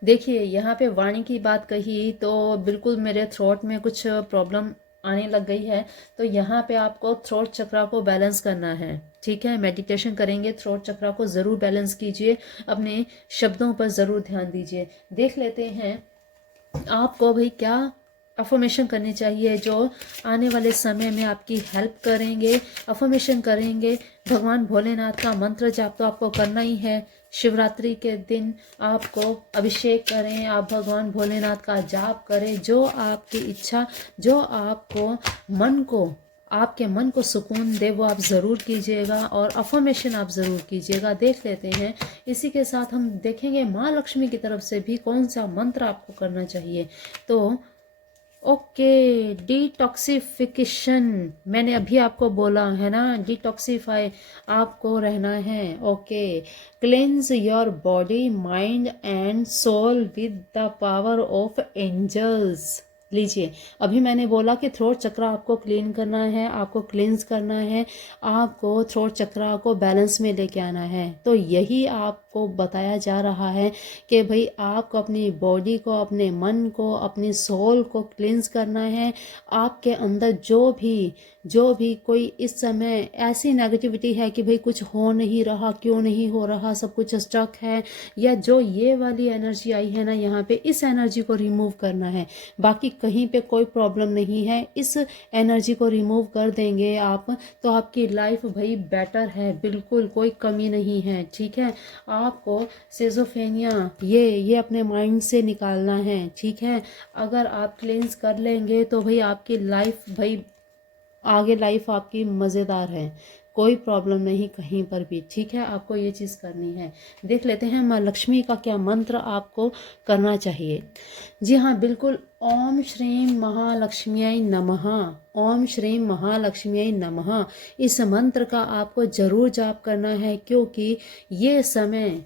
देखिए यहाँ पे वाणी की बात कही तो बिल्कुल मेरे थ्रोट में कुछ प्रॉब्लम आने लग गई है। तो यहाँ पे आपको थ्रोट चक्रा को बैलेंस करना है, ठीक है। मेडिटेशन करेंगे, थ्रोट चक्रा को ज़रूर बैलेंस कीजिए, अपने शब्दों पर ज़रूर ध्यान दीजिए। देख लेते हैं आपको भाई क्या अफर्मेशन करनी चाहिए जो आने वाले समय में आपकी हेल्प करेंगे। अफर्मेशन करेंगे, भगवान भोलेनाथ का मंत्र जाप तो आपको करना ही है। शिवरात्रि के दिन आपको अभिषेक करें, आप भगवान भोलेनाथ का जाप करें, जो आपकी इच्छा, जो आपको आपके मन को सुकून दे वो आप ज़रूर कीजिएगा, और अफर्मेशन आप ज़रूर कीजिएगा। देख लेते हैं इसी के साथ हम देखेंगे माँ लक्ष्मी की तरफ से भी कौन सा मंत्र आपको करना चाहिए। तो ओके, डिटॉक्सिफिकेशन मैंने अभी आपको बोला है ना, डिटॉक्सिफाई आपको रहना है। Okay, cleanse your body, mind and soul with the power of angels. लीजिए, अभी मैंने बोला कि थ्रोट चक्र आपको क्लीन करना है, आपको क्लींस करना है, आपको थ्रोट चक्र को बैलेंस में लेके आना है। तो यही आपको बताया जा रहा है कि भाई आपको अपनी बॉडी को, अपने मन को, अपनी सोल को क्लींस करना है। आपके अंदर जो भी कोई इस समय ऐसी नेगेटिविटी है कि भाई कुछ हो नहीं रहा, क्यों नहीं हो रहा, सब कुछ स्टक है, या जो ये वाली एनर्जी आई है ना यहाँ पे, इस एनर्जी को रिमूव करना है। बाकी कहीं पे कोई प्रॉब्लम नहीं है, इस एनर्जी को रिमूव कर देंगे आप तो आपकी लाइफ भाई बेटर है, बिल्कुल कोई कमी नहीं है, ठीक है। आपको सिजोफ्रेनिया ये अपने माइंड से निकालना है, ठीक है। अगर आप क्लेंस कर लेंगे तो भाई आपकी लाइफ भाई आगे लाइफ आपकी मज़ेदार है, कोई प्रॉब्लम नहीं कहीं पर भी, ठीक है। आपको ये चीज़ करनी है। देख लेते हैं माँ लक्ष्मी का क्या मंत्र आपको करना चाहिए। जी हाँ, बिल्कुल, ओम श्रीम महालक्ष्म्यै नमः, ओम श्रीम महालक्ष्म्यै नमः। इस मंत्र का आपको ज़रूर जाप करना है, क्योंकि ये समय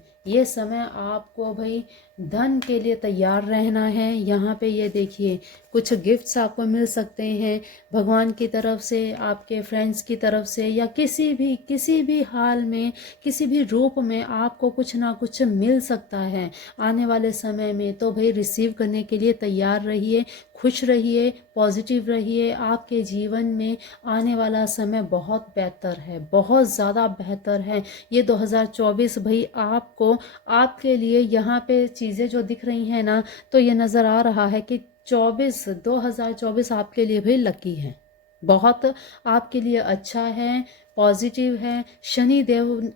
आपको भाई धन के लिए तैयार रहना है। यहाँ पे ये देखिए, कुछ गिफ्ट्स आपको मिल सकते हैं भगवान की तरफ से, आपके फ्रेंड्स की तरफ से, या किसी भी हाल में, किसी भी रूप में आपको कुछ ना कुछ मिल सकता है आने वाले समय में। तो भाई रिसीव करने के लिए तैयार रहिए, खुश रहिए, पॉजिटिव रहिए। आपके जीवन में आने वाला समय बहुत बेहतर है, बहुत ज़्यादा बेहतर है। ये 2024 भाई आपको, आपके लिए यहाँ पे चीज़ें जो दिख रही हैं ना, तो ये नज़र आ रहा है कि 2024 आपके लिए भी लकी है, बहुत आपके लिए अच्छा है, पॉजिटिव है। शनिदेव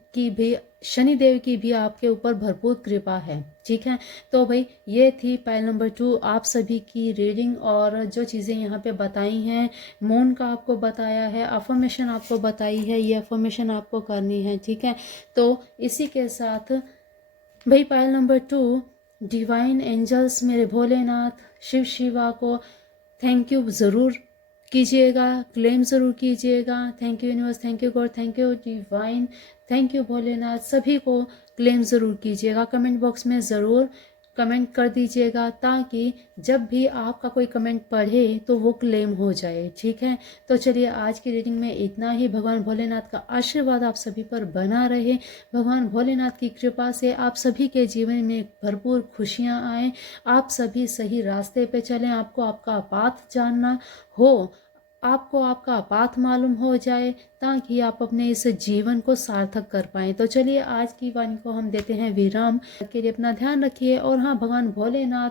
की भी आपके ऊपर भरपूर कृपा है, ठीक है। तो भाई ये थी पाइल नंबर 2 आप सभी की रीडिंग, और जो चीज़ें यहाँ पे बताई हैं, मून का आपको बताया है, अफर्मेशन आपको बताई है, ये अफर्मेशन आपको करनी है, ठीक है। तो इसी के साथ भाई पाइल नंबर 2, डिवाइन एंजल्स, मेरे भोलेनाथ शिव शिवा को थैंक यू ज़रूर कीजिएगा, क्लेम ज़रूर कीजिएगा। Thank you universe, thank you God, thank you divine, thank you Bholenath, सभी को क्लेम ज़रूर कीजिएगा। कमेंट बॉक्स में ज़रूर कमेंट कर दीजिएगा, ताकि जब भी आपका कोई कमेंट पढ़े तो वो क्लेम हो जाए, ठीक है। तो चलिए आज की रीडिंग में इतना ही। भगवान भोलेनाथ का आशीर्वाद आप सभी पर बना रहे, भगवान भोलेनाथ की कृपा से आप सभी के जीवन में भरपूर खुशियाँ आए, आप सभी सही रास्ते पे चलें, आपको आपका पाथ जानना हो, आपको आपका पाथ मालूम हो जाए, ताकि आप अपने इस जीवन को सार्थक कर पाएँ। तो चलिए आज की वाणी को हम देते हैं विराम। के लिए अपना ध्यान रखिए। और हाँ, भगवान भोलेनाथ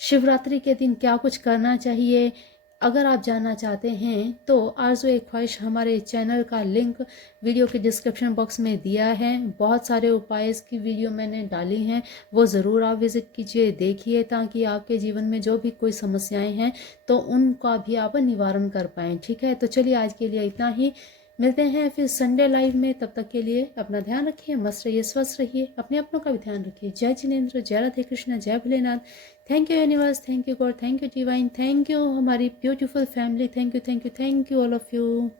शिवरात्रि के दिन क्या कुछ करना चाहिए, अगर आप जानना चाहते हैं तो आरज़ू एक ख्वाहिश हमारे चैनल का लिंक वीडियो के डिस्क्रिप्शन बॉक्स में दिया है। बहुत सारे उपाय की वीडियो मैंने डाली हैं, वो ज़रूर आप विज़िट कीजिए, देखिए, ताकि आपके जीवन में जो भी कोई समस्याएं हैं तो उनका भी आप निवारण कर पाएँ, ठीक है। तो चलिए आज के लिए इतना ही, मिलते हैं फिर संडे लाइव में। तब तक के लिए अपना ध्यान रखिए, मस्त रहिए, स्वस्थ रहिए, अपने अपनों का भी ध्यान रखिए। जय जिनेंद्र, जय राधे कृष्ण, जय Bholenath. Thank you universe, thank you God, thank you divine, thank you हमारी beautiful family, thank you all of you.